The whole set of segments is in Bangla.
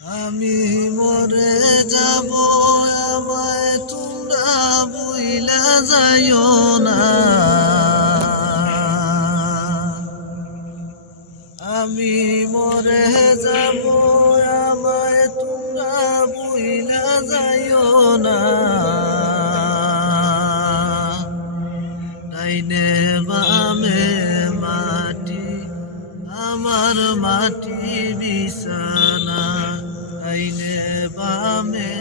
আমি মরে যাব, আমায় তোমরা বইলা যাইও না। আমি মরে যাব, আমায় তোমরা বইলা যাইও না। ডাইনে বামে মাটি, আমার মাটি বিছানা। ডাইনে বামে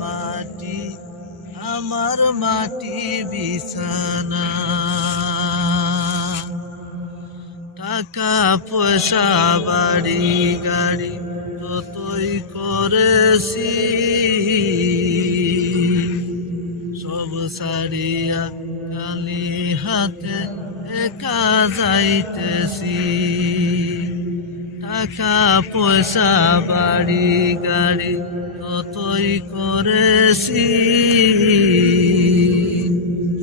মাটি, আমার মাটি বিছানা। টাকা পয়সা বাড়ি গাড়ি যতই করেছি, সব ছাড়িয়া খালি হাতে একা যাইতেছি। টাকা পয়সা বাড়ি গাড়ি যতই করেছি,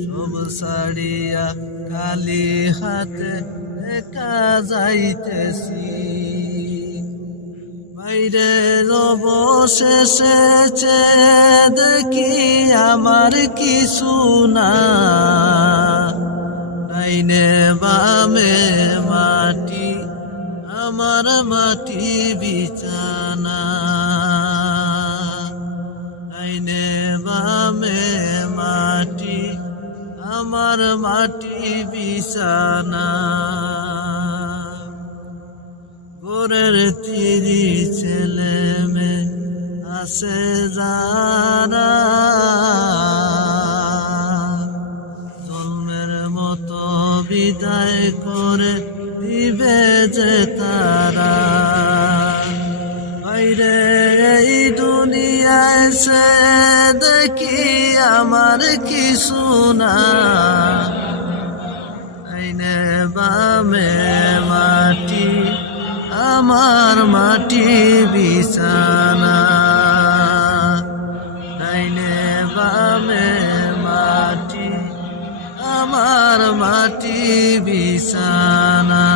সব ছাড়িয়া খালি হাতে একা যাইতেছি। বাইরের অবশেষে দেখি আমার কিছু না। ডাইনে বামে মাটি, আমার মাটি বিছানা। ডাইনে বামে মাটি, আমার মাটি বিছানা। ঘরের তিরি ছেলে মেয়ে আছে যারা, জন্মের মতো বিদায় করে দিবে যে তারা। বাইরে এই দুনিয়ায় সে দেখি আমার কিছু না। ডাইনে বামে মাটি, আমার মাটি বিছানা। ডাইনে বামে মাটি, আমার মাটি বিছানা।